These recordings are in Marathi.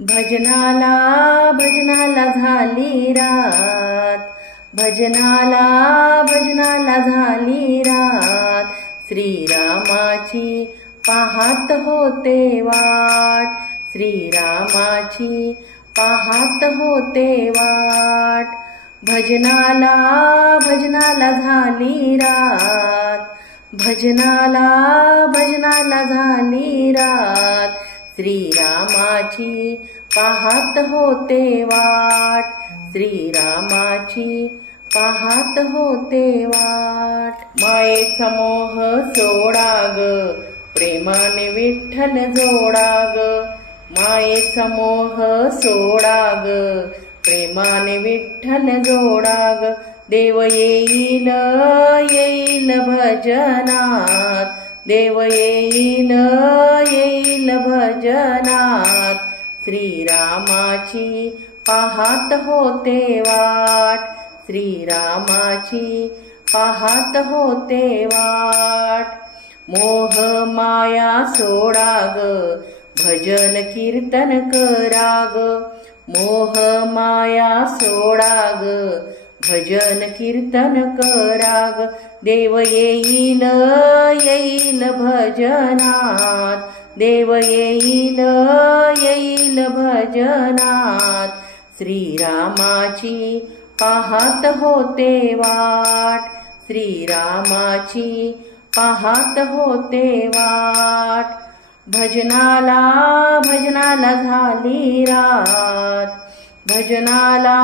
भजनाला भजनाला झाली रात, भजनाला भजनाला झाली रात, श्रीरामाची पाहत होते वाट, श्रीरामाची पाहत होते वाट। भजनाला भजनाला झाली रात, भजनाला भजनाला झाली रात, श्रीरामाची पाहत होते वाट, श्रीरामाची पाहत होते वाट। मायेचा मोह सोडा ग, प्रेमाने विठ्ठल जोडा ग, मायेचा मोह सोडा ग, प्रेमाने विठ्ठल जोडा ग। देव येईल येईल भजनात, देव येईल येईल भजनात, श्रीरामाची पाहत होते वाट, श्रीरामाची पाहत होते वाट। मोह माया सोडा ग, भजन कीर्तन करा ग, मोह माया सोडा ग, भजन कीर्तन करा ग। देव येईल येईल भजनात, देव येईल येईल भजनात, श्रीरामाची पाहत होते वाट, श्रीरामाची पाहत होते वाट। भजनाला भजनाला झाली रात, भजनाला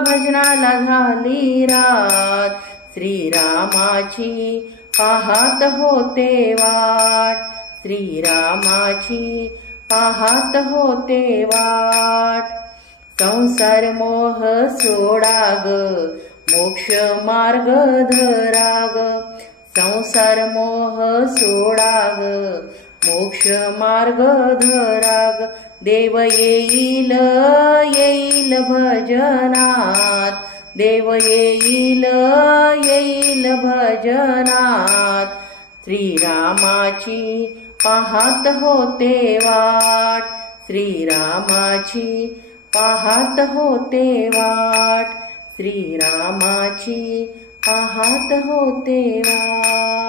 भजनाला झाली रात, श्रीरामाची पाहत होते वाट, श्रीरामाची पाहत होते वाट। संसार मोह सोडा ग, मोक्ष मार्ग धरा ग, संसार मोह सोडा ग, मोक्ष मार्ग धरा ग। देव येईल येईल भजनात, देव येईल येईल भजनात, श्रीरामाची पाहत होते वाट, श्रीरामाची पाहत होते वाट, श्रीरामाची पाहत होते वाट।